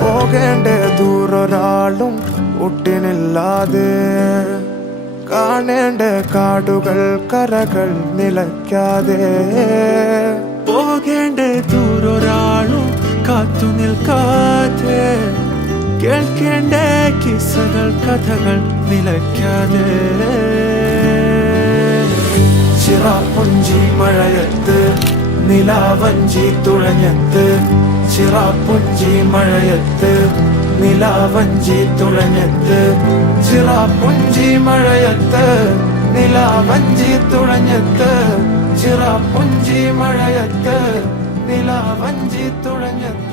പോകേണ്ട ദൂരൊരാളും ഒട്ടിനില്ലാതെ, കാണേണ്ട കാടുകൾ കരകൾ നിലയ്ക്കാതെ, പോകേണ്ട ദൂരൊരാളും കാത്തു നിൽക്കാതെ, കേൾക്കേണ്ട കിസ്സകൾ കഥകൾ നിലയ്ക്കാതെ. ചിറാപ്പുഞ്ചി മഴയത്ത് നിലാവഞ്ചി തുഴഞ്ഞത്ത്, ചിറാപ്പുഞ്ചി മഴയത്ത് നിലാവഞ്ചി തുഴഞ്ഞത്ത്, ചിറാപ്പുഞ്ചി മഴയത്ത് നിലാവഞ്ചി തുഴഞ്ഞത്ത്, ചിറാപ്പുഞ്ചി മഴയത്ത് നിലാവഞ്ചി തുഴഞ്ഞത്ത്.